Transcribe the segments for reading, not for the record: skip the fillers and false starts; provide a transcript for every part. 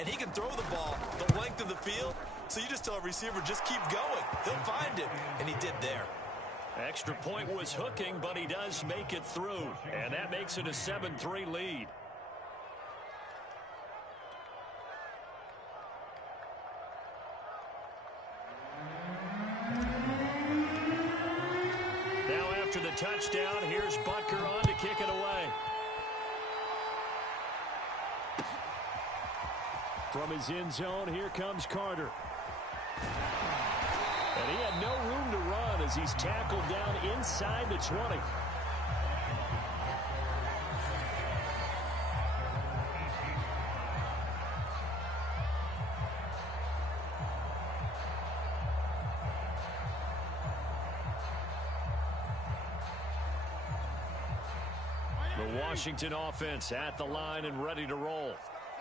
and he can throw the ball the length of the field. So you just tell a receiver, just keep going. He'll find it, and he did there. Extra point was hooking, but he does make it through, and that makes it a 7-3 lead. Now after the touchdown, here's Butker on to kick it away. From his end zone, here comes Carter. And he had no room to run as he's tackled down inside the 20. The Washington offense at the line and ready to roll.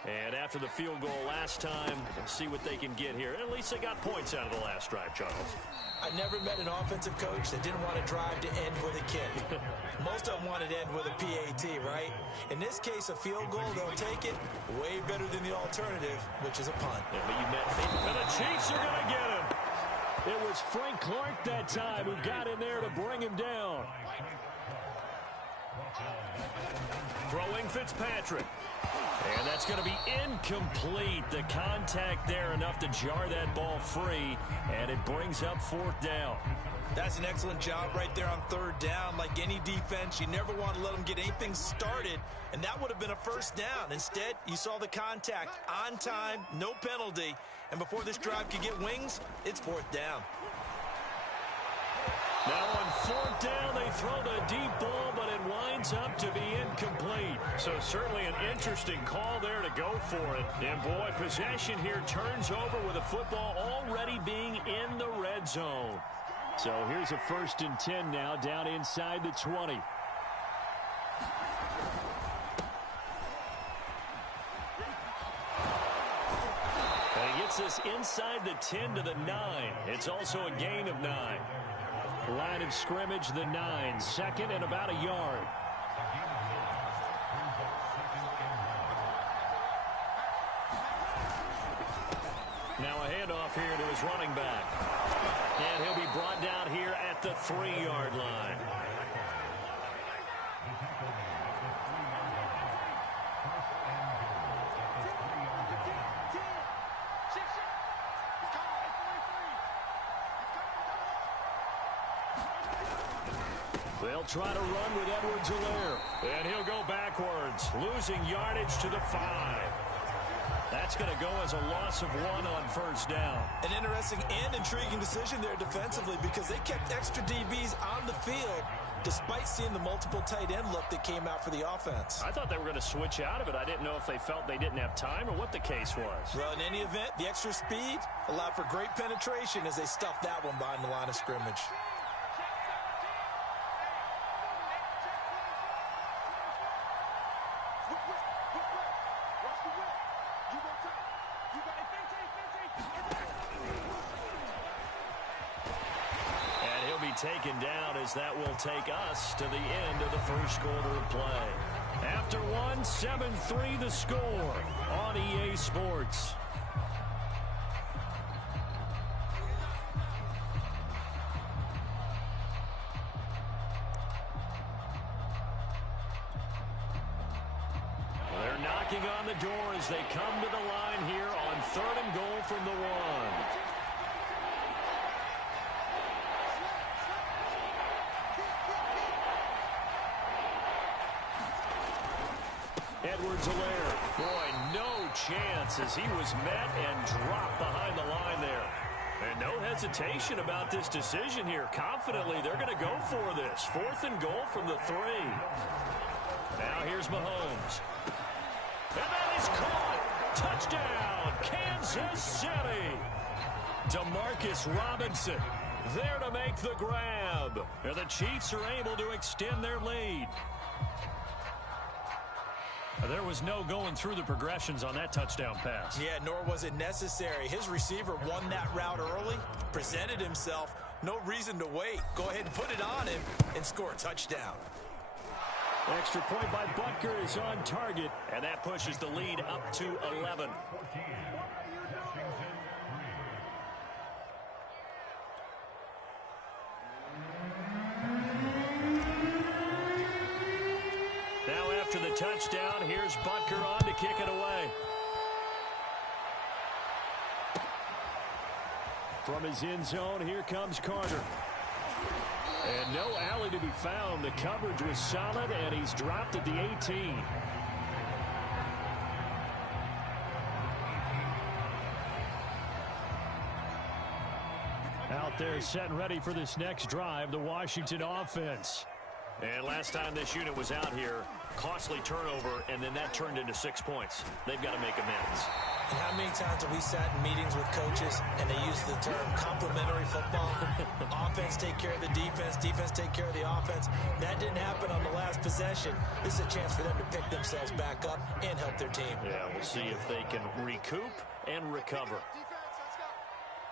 And after the field goal last time, we'll see what they can get here. At least they got points out of the last drive, Charles. I never met an offensive coach that didn't want to drive to end with a kick. Most of them wanted to end with a PAT, right? In this case, a field goal, they'll take it way better than the alternative, which is a punt. Yeah, but you met and the Chiefs are going to get him. It was Frank Clark that time who got in there to bring him down. Throwing Fitzpatrick. And that's going to be incomplete. The contact there enough to jar that ball free, and it brings up 4th down. That's an excellent job right there on 3rd down. Like any defense, you never want to let them get anything started, and that would have been a 1st down. Instead, you saw the contact on time, no penalty, and before this drive could get wings, it's 4th down. Now on 4th down, they throw the deep ball, but it winds up to be incomplete. So certainly an interesting call there to go for it. And boy, possession here turns over with the football already being in the red zone. So here's a 1st and 10 now down inside the 20. And he gets us inside the 10 to the 9. It's also a gain of 9. Line of scrimmage, the 9. 2nd and about a yard. Now a handoff here to his running back. And he'll be brought down here at the 3-yard line. They'll try to run with Edwards-Helaire. And he'll go backwards, losing yardage to the 5. That's going to go as a loss of 1 on 1st down. An interesting and intriguing decision there defensively because they kept extra DBs on the field despite seeing the multiple tight end look that came out for the offense. I thought they were going to switch out of it. I didn't know if they felt they didn't have time or what the case was. Well, in any event, the extra speed allowed for great penetration as they stuffed that one behind the line of scrimmage. Taken down as that will take us to the end of the 1st quarter of play. After 1, 7-3 the score on EA Sports. They're knocking on the door as they come to the line here on 3rd and goal from the 1. Edwards-Helaire, boy, no chance as he was met and dropped behind the line there. And no hesitation about this decision here. Confidently, they're going to go for this. 4th and goal from the 3. Now here's Mahomes. And that is caught. Touchdown, Kansas City. DeMarcus Robinson there to make the grab. And the Chiefs are able to extend their lead. There was no going through the progressions on that touchdown pass. Yeah, nor was it necessary. His receiver won that route early, presented himself. No reason to wait. Go ahead and put it on him and score a touchdown. Extra point by Butker is on target, and that pushes the lead up to 11. touchdown. Here's Butker on to kick it away. From his end zone, here comes Carter. And no alley to be found. The coverage was solid, and he's dropped at the 18. Out there set and ready for this next drive, the Washington offense. And last time this unit was out here, costly turnover, and then that turned into 6 points. They've got to make amends. And how many times have we sat in meetings with coaches and they use the term complementary football? Offense take care of the defense, defense take care of the offense. That didn't happen on the last possession. This is a chance for them to pick themselves back up and help their team. Yeah, we'll see if they can recoup and recover.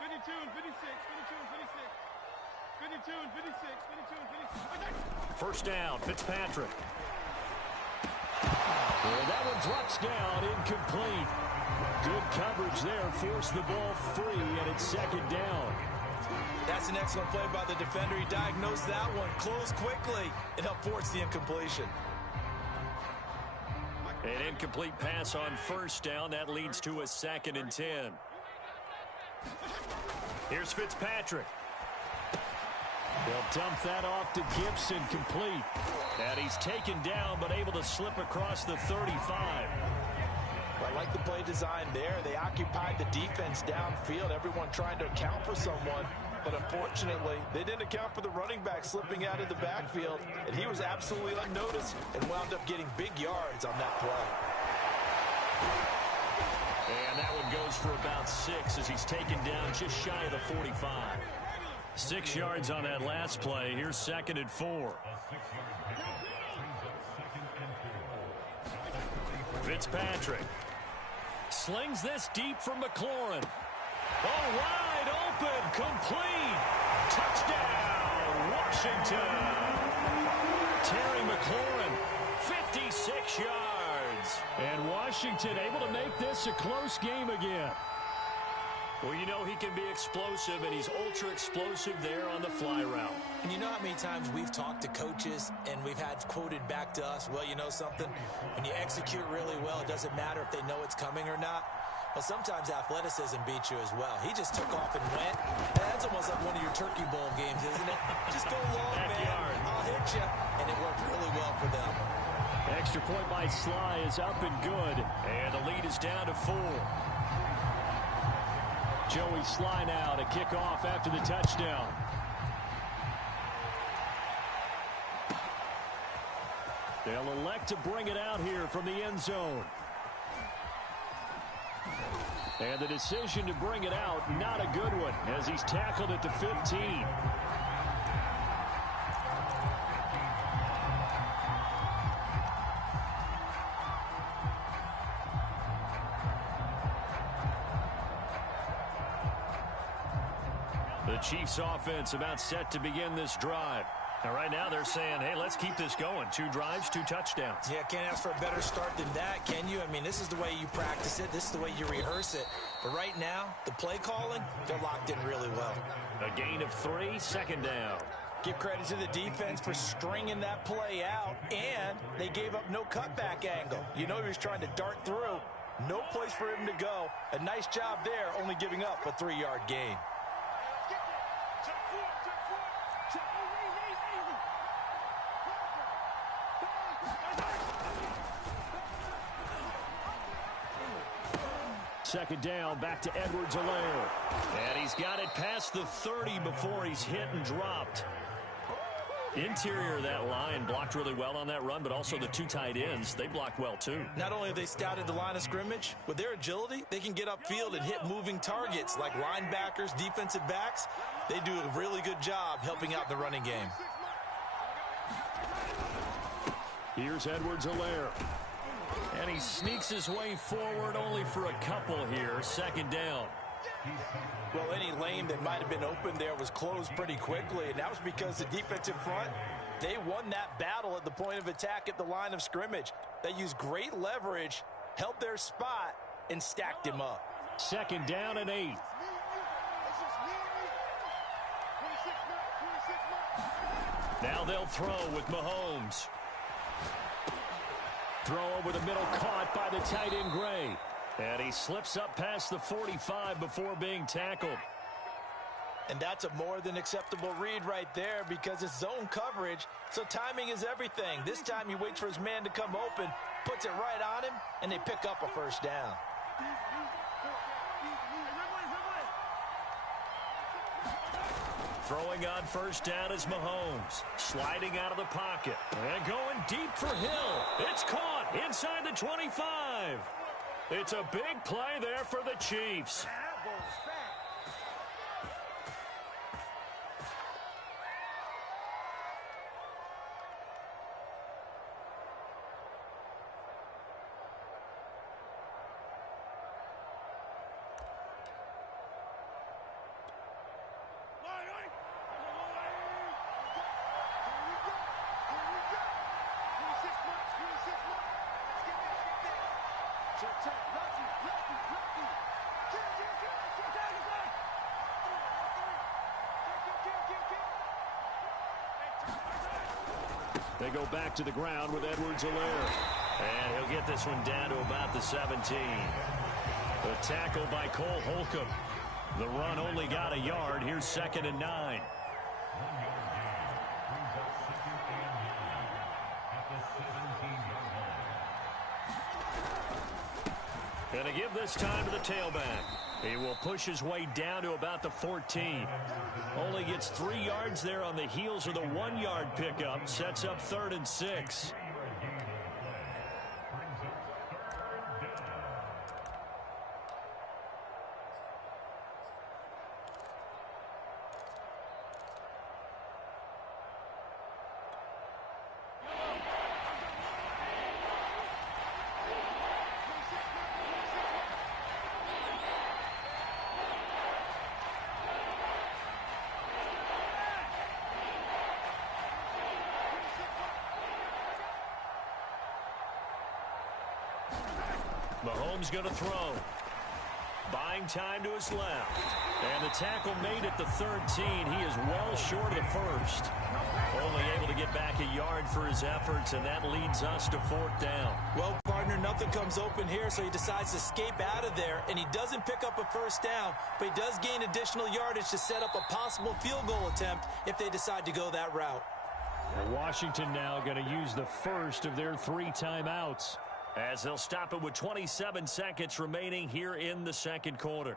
52 and 56, 52 and 56. 52 and 56, 52 and 56. First down, Fitzpatrick. Well, that one drops down, incomplete. Good coverage there, forced the ball free, and it's second down. That's an excellent play by the defender. He diagnosed that one, closed quickly, and helped force the incompletion. An incomplete pass on first down. That leads to a 2nd and 10. Here's Fitzpatrick. They'll dump that off to Gibson, complete. And he's taken down, but able to slip across the 35. I like the play design there. They occupied the defense downfield, everyone trying to account for someone. But unfortunately, they didn't account for the running back slipping out of the backfield. And he was absolutely unnoticed and wound up getting big yards on that play. And that one goes for about 6 as he's taken down just shy of the 45. 6 yards on that last play. Here's 2nd and 4. Fitzpatrick slings this deep from McLaurin. Oh, wide open, complete. Touchdown, Washington. Terry McLaurin, 56 yards. And Washington able to make this a close game again. Well, you know he can be explosive, and he's ultra-explosive there on the fly route. And you know how many times we've talked to coaches and we've had quoted back to us, well, you know something? When you execute really well, it doesn't matter if they know it's coming or not. Well, sometimes athleticism beats you as well. He just took off and went. That's almost like one of your Turkey Bowl games, isn't it? Just go long, Backyard. man. I'll hit you. And it worked really well for them. Extra point by Sly is up and good. And the lead is down to 4. Joey Sly now to kick off after the touchdown. They'll elect to bring it out here from the end zone. And the decision to bring it out, not a good one, as he's tackled at the 15. The Chiefs offense about set to begin this drive. And right now they're saying, hey, let's keep this going. 2 drives, 2 touchdowns. Yeah, can't ask for a better start than that, can you? I mean, this is the way you practice it. This is the way you rehearse it. But right now, the play calling, they're locked in really well. A gain of 3, 2nd down. Give credit to the defense for stringing that play out, and they gave up no cutback angle. You know he was trying to dart through. No place for him to go. A nice job there, only giving up a 3-yard gain. Second down, back to Edwards-Helaire. And he's got it past the 30 before he's hit and dropped. Interior of that line blocked really well on that run, but also the 2 tight ends, they blocked well too. Not only have they scouted the line of scrimmage, with their agility, they can get upfield and hit moving targets like linebackers, defensive backs. They do a really good job helping out the running game. Here's Edwards-Helaire. And he sneaks his way forward only for a couple here. 2nd down. Well, any lane that might have been open there was closed pretty quickly, and that was because the defensive front, they won that battle at the point of attack at the line of scrimmage. They used great leverage, held their spot, and stacked him up. 2nd down and 8. Now they'll throw with Mahomes. Throw over the middle, caught by the tight end Gray. And he slips up past the 45 before being tackled. And that's a more than acceptable read right there because it's zone coverage, so timing is everything. This time he waits for his man to come open, puts it right on him, and they pick up a first down. Throwing on first down is Mahomes. Sliding out of the pocket. And going deep for Hill. It's caught inside the 25. It's a big play there for the Chiefs. They go back to the ground with Edwards-Helaire. And he'll get this one down to about the 17. The tackle by Cole Holcomb. The run only got a yard. Here's 2nd and 9. Gonna give this time to the tailback. He will push his way down to about the 14. Only gets 3 yards there on the heels of the 1-yard pickup. Sets up 3rd and 6. Mahomes going to throw. Buying time to his left. And the tackle made at the 13. He is well short of the first. Only able to get back a yard for his efforts, and that leads us to 4th down. Well, partner, nothing comes open here, so he decides to escape out of there, and he doesn't pick up a first down, but he does gain additional yardage to set up a possible field goal attempt if they decide to go that route. And Washington now going to use the first of their 3 timeouts, as they'll stop it with 27 seconds remaining here in the 2nd quarter.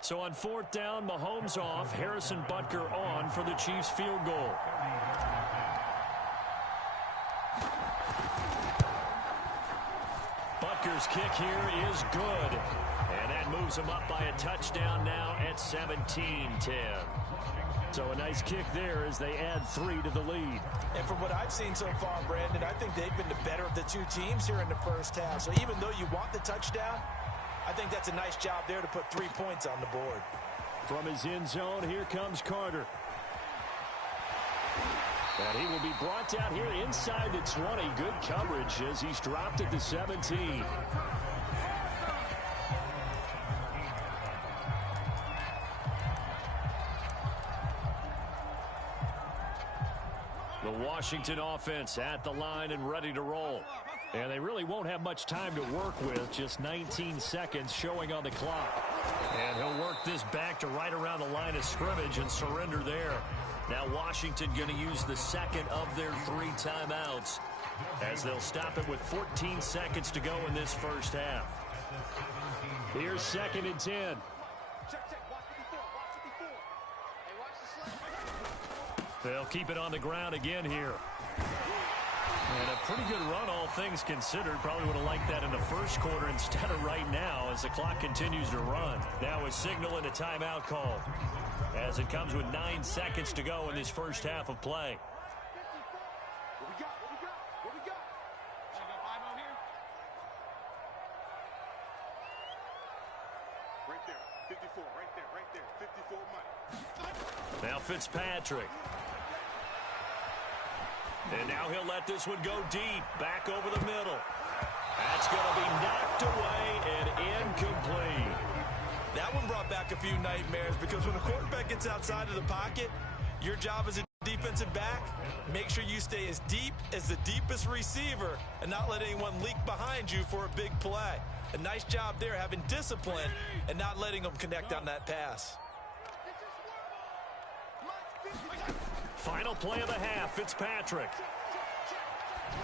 So on 4th down, Mahomes off, Harrison Butker on for the Chiefs field goal. Butker's kick here is good. And that moves him up by a touchdown now at 17-10. So a nice kick there as they add 3 to the lead. And from what I've seen so far, Brandon, I think they've been the better of the 2 teams here in the first half. So even though you want the touchdown, I think that's a nice job there to put 3 points on the board. From his end zone, here comes Carter. And he will be brought down here inside the 20. Good coverage as he's dropped at the 17. The Washington offense at the line and ready to roll. And they really won't have much time to work with. Just 19 seconds showing on the clock. And he'll work this back to right around the line of scrimmage and surrender there. Now Washington going to use the 2nd of their 3 timeouts, as they'll stop it with 14 seconds to go in this first half. Here's 2nd and 10. They'll keep it on the ground again here. And a pretty good run, all things considered. Probably would have liked that in the first quarter instead of right now as the clock continues to run. Now a signal and a timeout call, as it comes with 9 seconds to go in this first half of play. What we got? What we got? Should I go 5-0 here? Right there. 54. Right there. 54 money. Now Fitzpatrick. And now he'll let this one go deep. Back over the middle. That's going to be knocked away and incomplete. That one brought back a few nightmares because when the quarterback gets outside of the pocket, your job as a defense defensive back, make sure you stay as deep as the deepest receiver and not let anyone leak behind you for a big play. A nice job there having discipline and not letting them connect on that pass. Final play of the half, Fitzpatrick.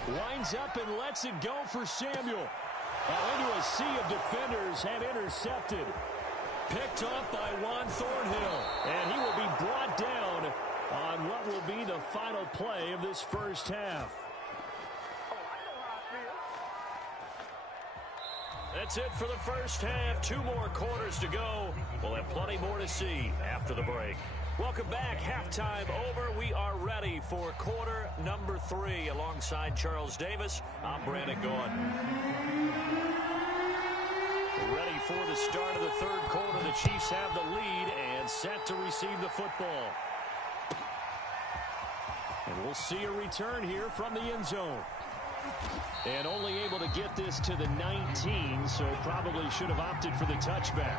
Winds up and lets it go for Samuel. Into a sea of defenders and intercepted. Picked off by Juan Thornhill. And he will be brought down on what will be the final play of this first half. That's it for the first half. 2 more quarters to go. We'll have plenty more to see after the break. Welcome back. Halftime over. We are ready for quarter number 3. Alongside Charles Davis, I'm Brandon Gaudin. Ready for the start of the third quarter. The Chiefs have the lead and set to receive the football. And we'll see a return here from the end zone. And only able to get this to the 19, so probably should have opted for the touchback.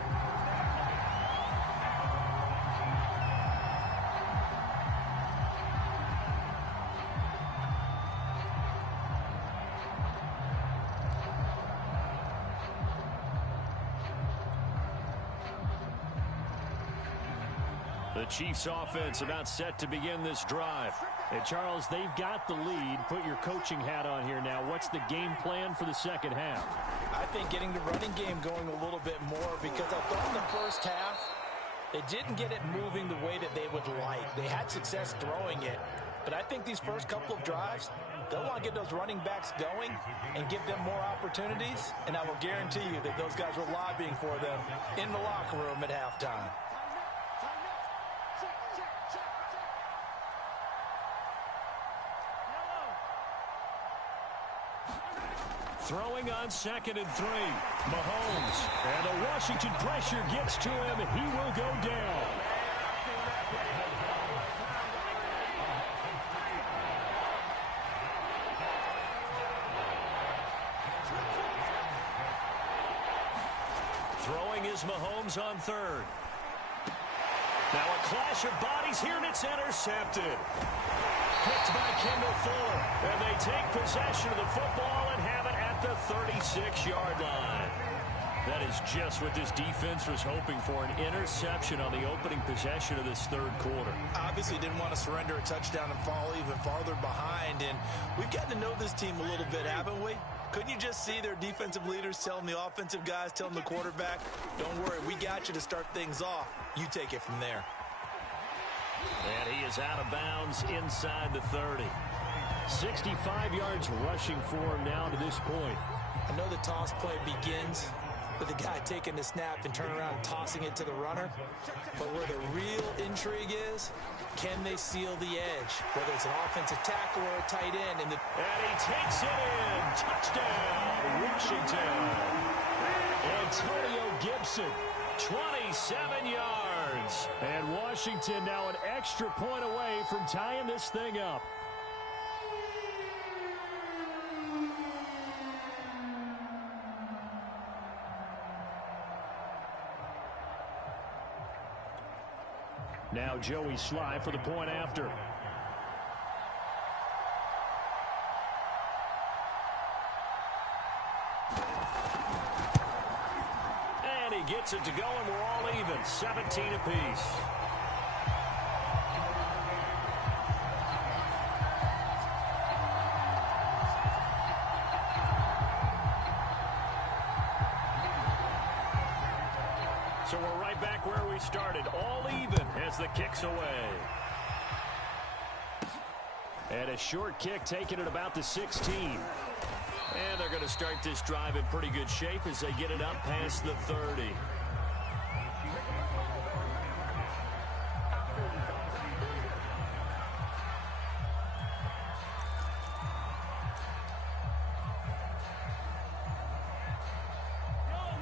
The Chiefs offense about set to begin this drive. And Charles, they've got the lead. Put your coaching hat on here now. What's the game plan for the second half? I think getting the running game going a little bit more, because I thought in the first half they didn't get it moving the way that they would like. They had success throwing it, but I think these first couple of drives, they'll want to get those running backs going and give them more opportunities, and I will guarantee you that those guys were lobbying for them in the locker room at halftime. Throwing on 2nd and 3. Mahomes. And the Washington pressure gets to him. He will go down. Throwing is Mahomes on 3rd. Now a clash of bodies here, and it's intercepted. Picked by Kendall Fuller. And they take possession of the football and have it at the 36-yard line. That is just what this defense was hoping for, an interception on the opening possession of this third quarter. Obviously didn't want to surrender a touchdown and fall even farther behind, and we've gotten to know this team a little bit, haven't we? Couldn't you just see their defensive leaders telling the offensive guys, telling the quarterback, don't worry, we got you to start things off. You take it from there. And he is out of bounds inside the 30. 65 yards rushing for him now to this point. I know the toss play begins with the guy taking the snap and turning around and tossing it to the runner. But where the real intrigue is, can they seal the edge? Whether it's an offensive tackle or a tight end. And he takes it in. Touchdown, Washington. Antonio Gibson, 27 yards. And Washington now an extra point away from tying this thing up. Now Joey Sly for the point after. And he gets it to go, and we're all even. 17 apiece. So we're right back where we started, all even as the kick's away. And a short kick taken at about the 16. And they're going to start this drive in pretty good shape as they get it up past the 30.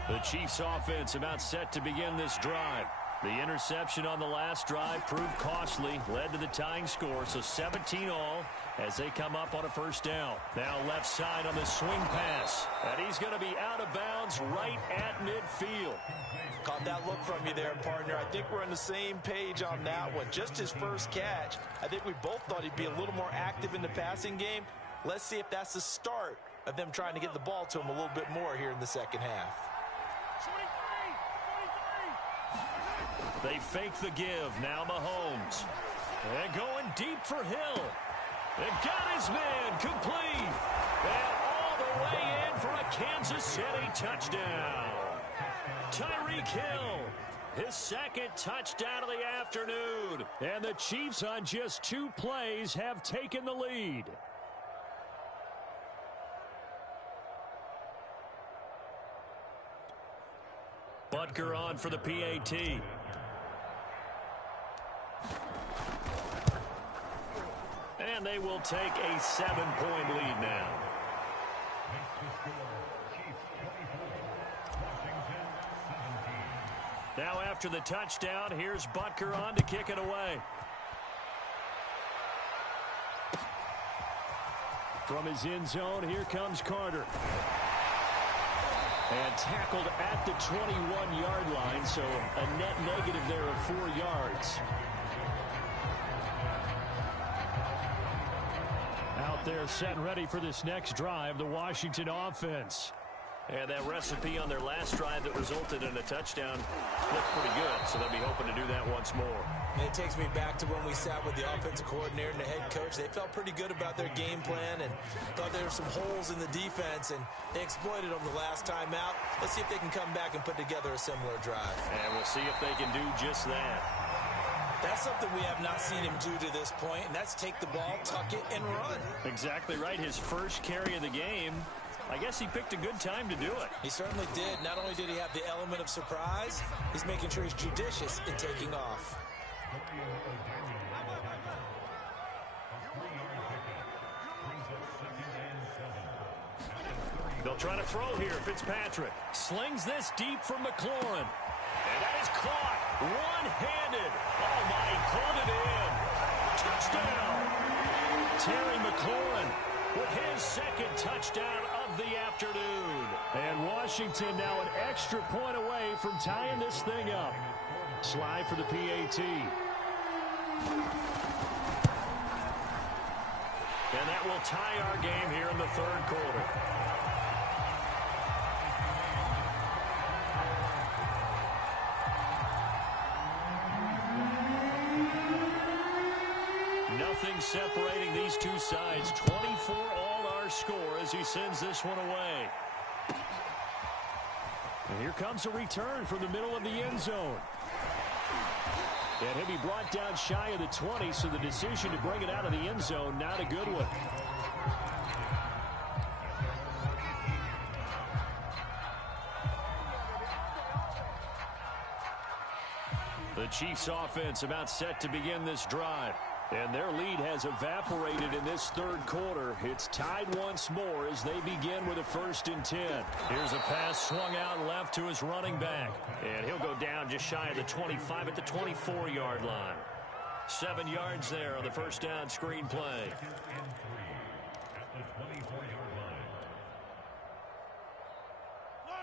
The Chiefs offense about set to begin this drive. The interception on the last drive proved costly, led to the tying score, so 17 all as they come up on a first down. Now left side on the swing pass, and he's going to be out of bounds right at midfield. Caught that look from you there, partner. I think we're on the same page on that one. Just his first catch. I think we both thought he'd be a little more active in the passing game. Let's see if that's the start of them trying to get the ball to him a little bit more here in the second half. They fake the give. Now Mahomes. And going deep for Hill. And got his man complete. And all the way in for a Kansas City touchdown. Tyreek Hill, his second touchdown of the afternoon. And the Chiefs on just 2 plays have taken the lead. Butker on for the PAT. And they will take a 7-point lead now. Now after the touchdown, here's Butker on to kick it away. From his end zone, here comes Carter. And tackled at the 21-yard line, so a net negative there of 4 yards. Out there set and ready for this next drive, the Washington offense. And that recipe on their last drive that resulted in a touchdown looked pretty good, so they'll be hoping to do that once more. And it takes me back to when we sat with the offensive coordinator and the head coach. They felt pretty good about their game plan and thought there were some holes in the defense, and they exploited them the last time out. Let's see if they can come back and put together a similar drive. And we'll see if they can do just that. That's something we have not seen him do to this point, and that's take the ball, tuck it, and run. Exactly right. His first carry of the game. I guess he picked a good time to do it. He certainly did. Not only did he have the element of surprise, he's making sure he's judicious in taking off. They'll try to throw here. Fitzpatrick slings this deep from McLaurin. And that is caught one-handed. Oh, my, he pulled it in. Touchdown. Terry McLaurin with his second touchdown of the afternoon. And Washington now an extra point away from tying this thing up. Slide for the PAT. And that will tie our game here in the third quarter. Nothing separating these two sides. 24 all our score as he sends this one away. And here comes a return from the middle of the end zone. And he'll be brought down shy of the 20, so the decision to bring it out of the end zone, not a good one. The Chiefs offense about set to begin this drive. And their lead has evaporated in this third quarter. It's tied once more as they begin with a 1st and 10. Here's a pass swung out left to his running back. And he'll go down just shy of the 25 at the 24-yard line. 7 yards there on the first down screen play.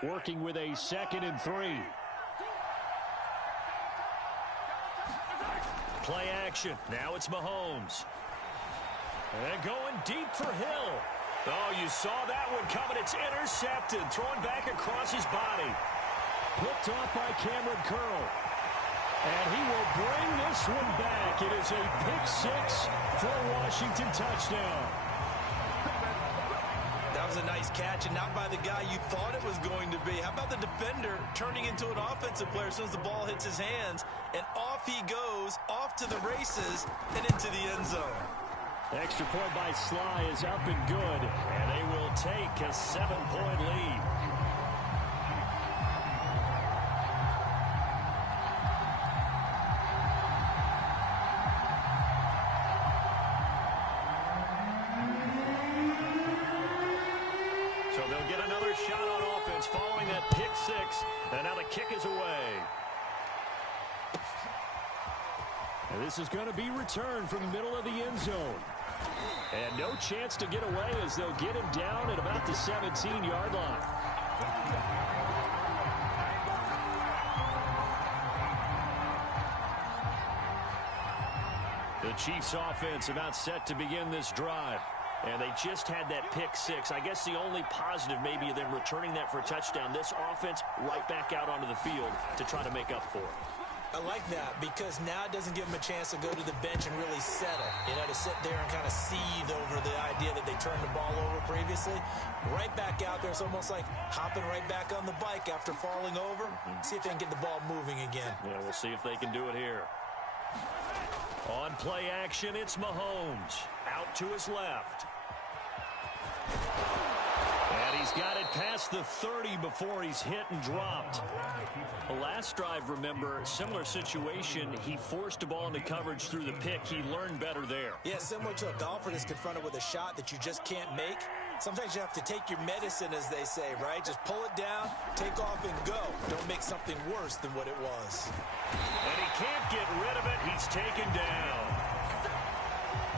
Working with a 2nd and 3. Play action. Now it's Mahomes. And going deep for Hill. Oh, you saw that one coming. It's intercepted. Thrown back across his body. Picked off by Cameron Curl. And he will bring this one back. It is a pick-6 for a Washington touchdown. That was a nice catch, and not by the guy you thought it was going to be. How about the defender turning into an offensive player as soon as the ball hits his hands, and off he goes, off to the races, and into the end zone. Extra point by Sly is up and good, and they will take a 7-point lead. So they'll get another shot on offense following that pick-6, and now the kick is away. And this is going to be returned from the middle of the end zone. And no chance to get away as they'll get him down at about the 17-yard line. The Chiefs offense about set to begin this drive. And they just had that pick six. I guess the only positive maybe of them returning that for a touchdown. This offense right back out onto the field to try to make up for it. I like that because now it doesn't give them a chance to go to the bench and really settle. You know, to sit there and kind of seethe over the idea that they turned the ball over previously. Right back out there. It's almost like hopping right back on the bike after falling over. See if they can get the ball moving again. Yeah, we'll see if they can do it here. On play action, it's Mahomes. Out to his left. And he's got it past the 30 before he's hit and dropped. The last drive, remember, similar situation. He forced the ball into coverage through the pick. He learned better there. Yeah, similar to a golfer that's confronted with a shot that you just can't make. Sometimes you have to take your medicine, as they say, right? Just pull it down, take off, and go. Don't make something worse than what it was. And he can't get rid of it. He's taken down.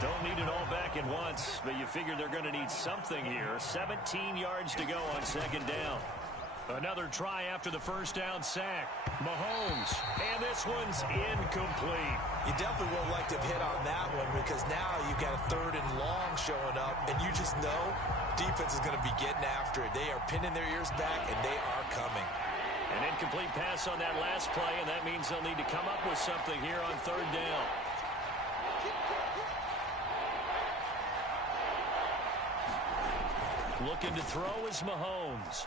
Don't need it all back at once, but you figure they're going to need something here. 17 yards to go on second down. Another try after the first down sack. Mahomes, and this one's incomplete. You definitely would like to have hit on that one because now you've got a third and long showing up, and you just know defense is going to be getting after it. They are pinning their ears back, and they are coming. An incomplete pass on that last play, and that means they'll need to come up with something here on third down. Looking to throw is Mahomes.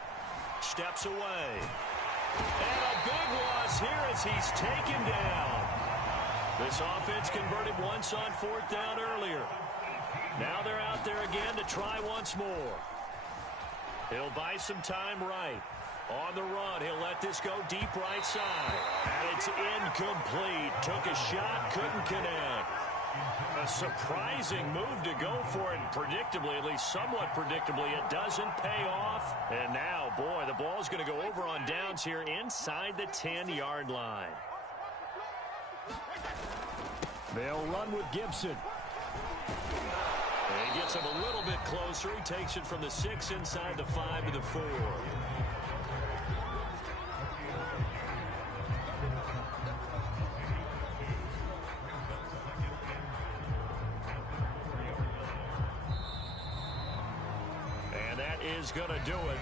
Steps away. And a big loss here as he's taken down. This offense converted once on fourth down earlier. Now they're out there again to try once more. He'll buy some time right. On the run, he'll let this go deep right side. And it's incomplete. Took a shot, couldn't connect. A surprising move to go for it, and predictably, at least somewhat predictably, it doesn't pay off. And now, boy, the ball's going to go over on downs here inside the 10-yard line. They'll run with Gibson. And he gets him a little bit closer. He takes it from the 6 inside the 5 to the 4. Is going to do it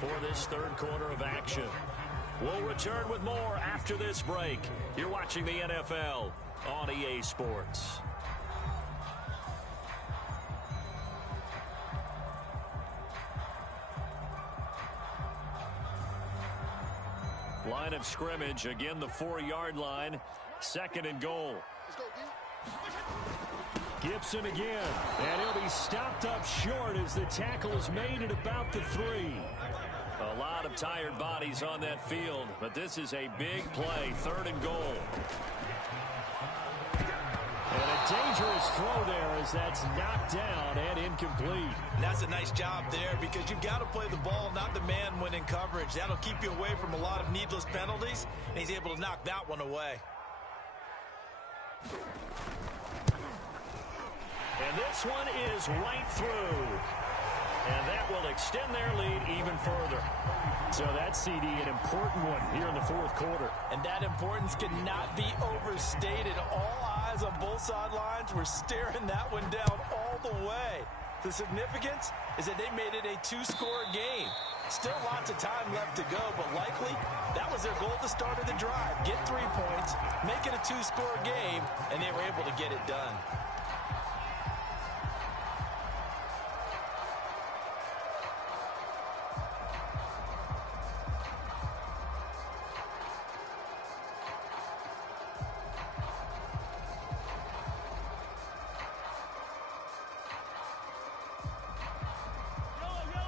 for this third quarter of action. We'll return with more after this break. You're watching the NFL on EA Sports. Line of scrimmage, again the 4-yard line. Second and goal. Let's go, D. Gibson again, and he'll be stopped up short as the tackle is made at about the 3. A lot of tired bodies on that field, but this is a big play, third and goal. And a dangerous throw there as that's knocked down and incomplete. And that's a nice job there because you've got to play the ball, not the man when in coverage. That'll keep you away from a lot of needless penalties, and he's able to knock that one away. And this one is right through. And that will extend their lead even further. So that CD, an important one here in the fourth quarter. And that importance cannot be overstated. All eyes on both sidelines were staring that one down all the way. The significance is that they made it a 2-score game. Still lots of time left to go, but likely that was their goal at the start of the drive. Get 3 points, make it a 2-score game, and they were able to get it done.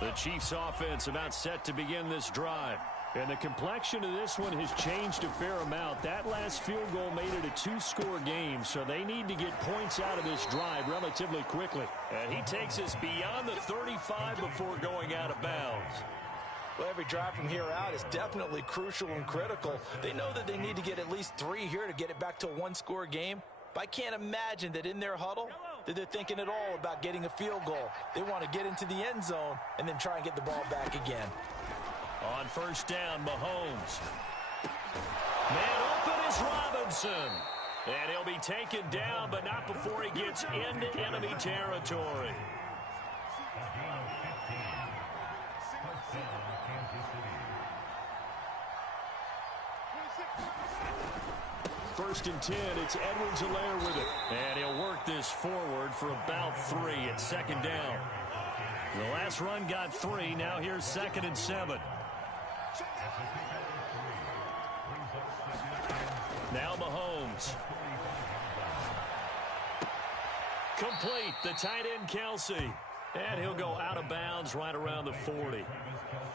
The Chiefs offense about set to begin this drive. And the complexion of this one has changed a fair amount. That last field goal made it a 2-score game, so they need to get points out of this drive relatively quickly. And he takes us beyond the 35 before going out of bounds. Well, every drive from here out is definitely crucial and critical. They know that they need to get at least 3 here to get it back to a 1-score game. But I can't imagine that in their huddle that they're thinking at all about getting a field goal. They want to get into the end zone and then try and get the ball back again. On first down, Mahomes. Man open is Robinson. And he'll be taken down, but not before he gets into enemy territory. First and 10, it's Edwards-Helaire with it. And he'll work this forward for about 3 at second down. The last run got 3. Now here's 2nd and 7. Now Mahomes. Complete, the tight end Kelsey. And he'll go out of bounds right around the 40.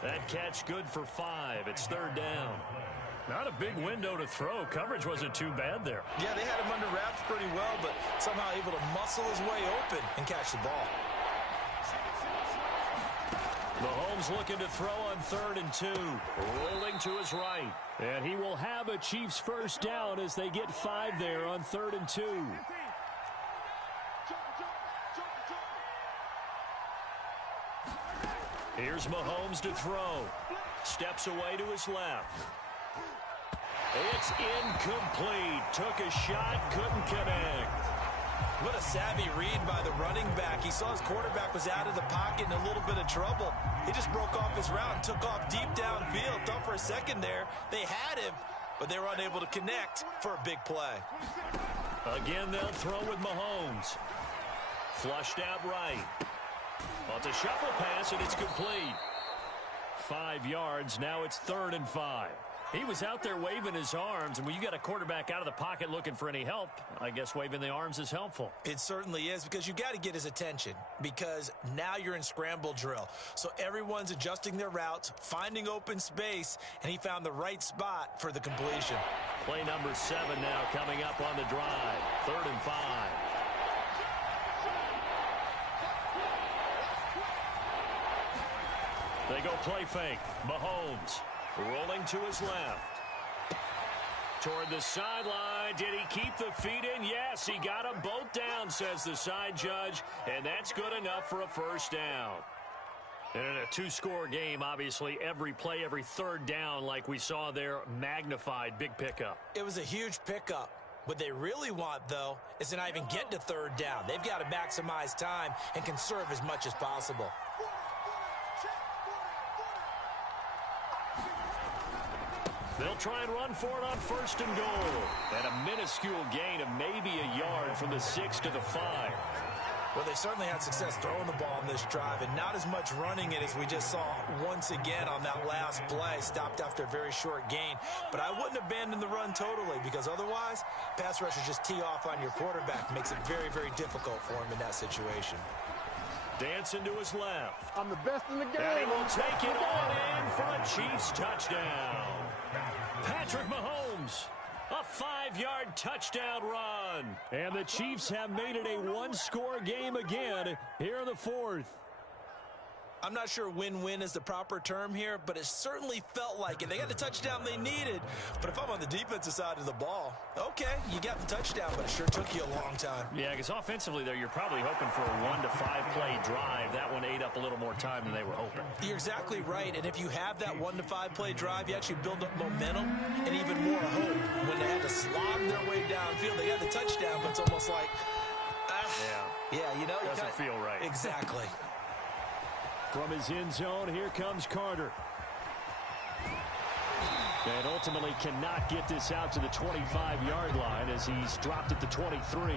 That catch good for 5. It's 3rd down. Not a big window to throw. Coverage wasn't too bad there. Yeah, they had him under wraps pretty well, but somehow able to muscle his way open and catch the ball. Mahomes looking to throw on 3rd and 2. Rolling to his right. And he will have a Chiefs first down as they get 5 there on 3rd and 2. Here's Mahomes to throw. Steps away to his left. It's incomplete. Took a shot, couldn't connect. What a savvy read by the running back. He saw his quarterback was out of the pocket in a little bit of trouble. He just broke off his route and took off deep downfield. Thought for a second there they had him, but they were unable to connect for a big play. Again, they'll throw with Mahomes. Flushed out right. Well, it's a shuffle pass, and it's complete. 5 yards. Now it's 3rd and 5. He was out there waving his arms, and when you got a quarterback out of the pocket looking for any help, I guess waving the arms is helpful. It certainly is, because you got to get his attention, because now you're in scramble drill. So everyone's adjusting their routes, finding open space, and he found the right spot for the completion. Play number 7 now coming up on the drive. 3rd and 5. They go play fake. Mahomes rolling to his left. Toward the sideline. Did he keep the feet in? Yes, he got them both down, says the side judge. And that's good enough for a first down. And in a 2-score game, obviously, every play, every 3rd down, like we saw there, magnified. Big pickup. It was a huge pickup. What they really want, though, is to not even get to 3rd down. They've got to maximize time and conserve as much as possible. They'll try and run for it on 1st and goal. And a minuscule gain of maybe a yard from the 6 to the 5. Well, they certainly had success throwing the ball in this drive, and not as much running it as we just saw once again on that last play. Stopped after a very short gain. But I wouldn't abandon the run totally, because otherwise, pass rushers just tee off on your quarterback. Makes it very, very difficult for him in that situation. Dancing to his left. I'm the best in the game. And he will take it on in for a Chiefs touchdown. Patrick Mahomes, a 5-yard touchdown run. And the Chiefs have made it a 1-score game again here in the 4th. I'm not sure win-win is the proper term here, but it certainly felt like it. They got the touchdown they needed, but if I'm on the defensive side of the ball, okay, you got the touchdown, but it sure took you a long time. Yeah, because offensively there, you're probably hoping for a 1 to 5 play drive. That one ate up a little more time than they were hoping. You're exactly right, and if you have that 1 to 5 play drive, you actually build up momentum and even more hope. When they had to slog their way downfield, they got the touchdown, but it's almost like, yeah, you know, doesn't feel right. Exactly. From his end zone, here comes Carter. And ultimately cannot get this out to the 25-yard line as he's dropped at the 23.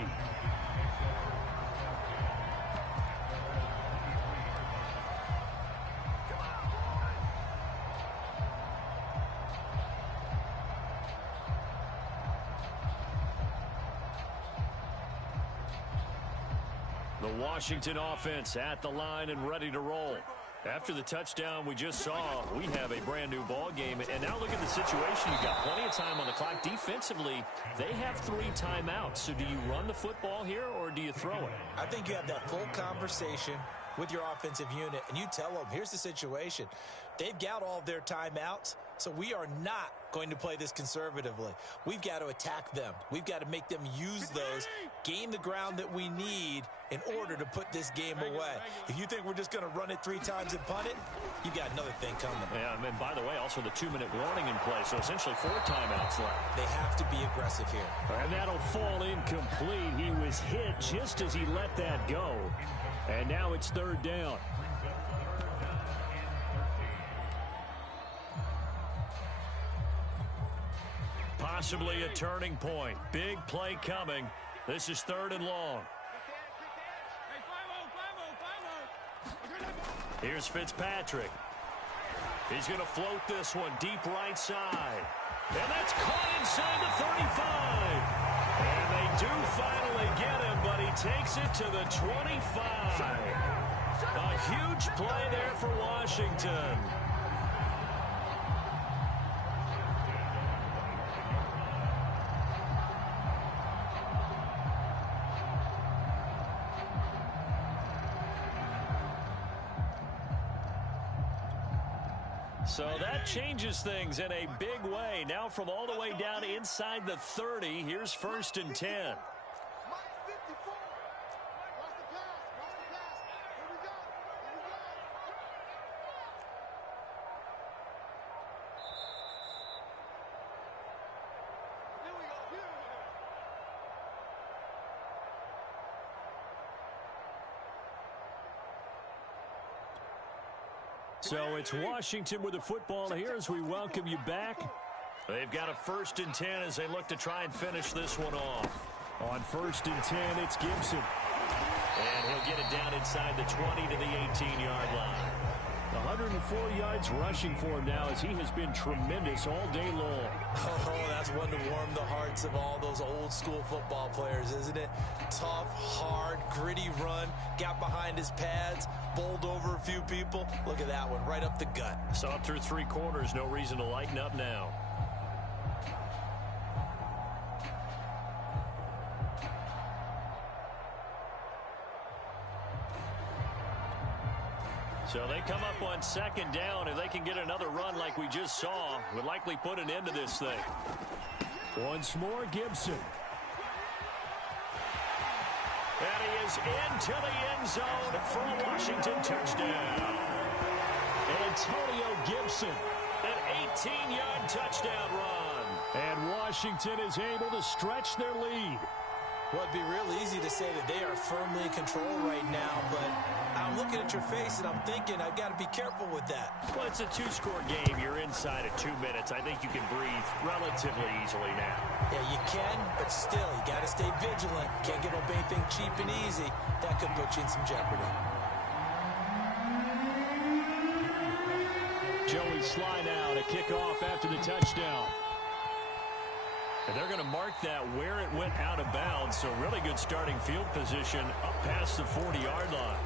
The Washington offense at the line and ready to roll. After the touchdown we just saw, we have a brand new ball game. And now look at the situation. You've got plenty of time on the clock. Defensively, they have 3 timeouts. So do you run the football here or do you throw it? I think you have that full conversation with your offensive unit, and you tell them, here's the situation. They've got all of their timeouts, so we are not going to play this conservatively. We've got to attack them. We've got to make them use those, gain the ground that we need in order to put this game away. If you think we're just going to run it 3 times and punt it, you've got another thing coming. Yeah, and by the way, also the 2-minute warning in play, so essentially 4 timeouts left. They have to be aggressive here. And that'll fall incomplete. He was hit just as he let that go. And now it's 3rd down. Possibly a turning point. Big play coming. This is 3rd and long. Here's Fitzpatrick. He's going to float this one deep right side. And that's caught inside the 35. And they do finally get him, but he takes it to the 25. A huge play there for Washington. So that changes things in a big way. Now from all the way down inside the 30, here's 1st and 10. So it's Washington with the football here as we welcome you back. They've got a 1st and 10 as they look to try and finish this one off. On 1st and 10, it's Gibson. And he'll get it down inside the 20 to the 18-yard line. 104 yards rushing for him now as he has been tremendous all day long. Oh, that's one to warm the hearts of all those old school football players, isn't it? Tough, hard, gritty run, got behind his pads, bowled over a few people. Look at that one, right up the gut. Saw it through 3 quarters, no reason to lighten up now. So they come up on 2nd down, and they can get another run like we just saw. Would likely put an end to this thing. Once more, Gibson. And he is into the end zone for a Washington touchdown. Antonio Gibson, an 18-yard touchdown run. And Washington is able to stretch their lead. Well, it'd be real easy to say that they are firmly in control right now, but I'm looking at your face and I'm thinking I've got to be careful with that. Well, it's a 2-score game. You're inside of 2 minutes. I think you can breathe relatively easily now. Yeah, you can, but still, you got to stay vigilant. Can't give up anything cheap and easy. That could put you in some jeopardy. Joey Sly now to kick off after the touchdown. And they're going to mark that where it went out of bounds. So really good starting field position up past the 40-yard line.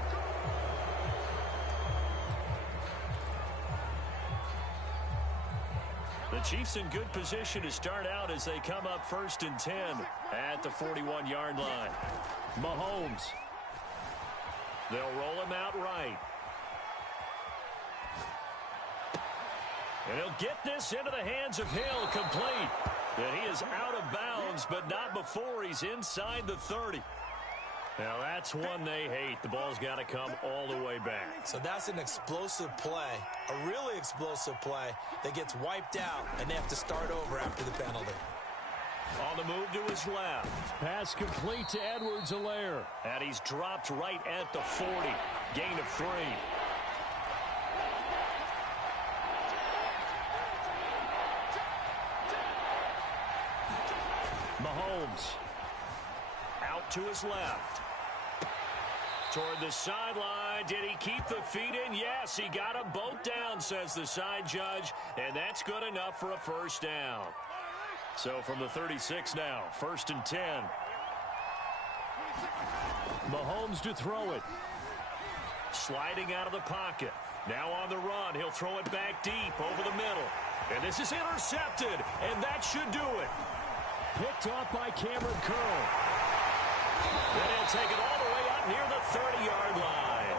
The Chiefs in good position to start out as they come up 1st and 10 at the 41-yard line. Mahomes. They'll roll him out right. And he'll get this into the hands of Hill, complete. And he is out of bounds, but not before he's inside the 30. Now that's one they hate. The ball's got to come all the way back. So that's an explosive play, a really explosive play that gets wiped out, and they have to start over after the penalty. On the move to his left. Pass complete to Edwards-Helaire. And he's dropped right at the 40. Gain of 3. Mahomes out to his left. Toward the sideline. Did he keep the feet in? Yes, he got them both down, says the side judge. And that's good enough for a 1st down. So from the 36 now, 1st and 10. Mahomes to throw it. Sliding out of the pocket. Now on the run. He'll throw it back deep over the middle. And this is intercepted. And that should do it. Picked off by Cameron Curl. Then he'll take it all the way up near the 30-yard line.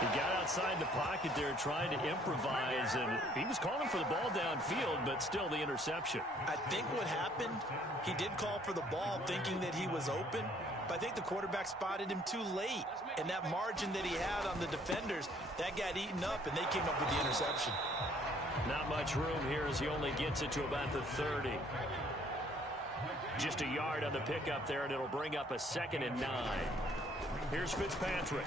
He got outside the pocket there trying to improvise, and he was calling for the ball downfield, but still the interception. I think what happened, he did call for the ball thinking that he was open, but I think the quarterback spotted him too late. And that margin that he had on the defenders, that got eaten up, and they came up with the interception. Not much room here as he only gets it to about the 30. Just a yard on the pickup there, and it'll bring up a 2nd and 9. Here's Fitzpatrick.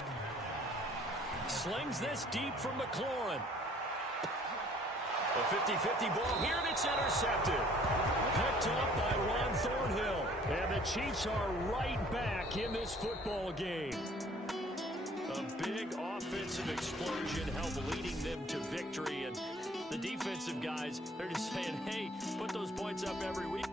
Slings this deep from McLaurin. A 50-50 ball here, and it's intercepted. Picked up by Ron Thornhill. And the Chiefs are right back in this football game. A big offensive explosion helped leading them to victory. And the defensive guys, they're just saying, hey, put those points up every week.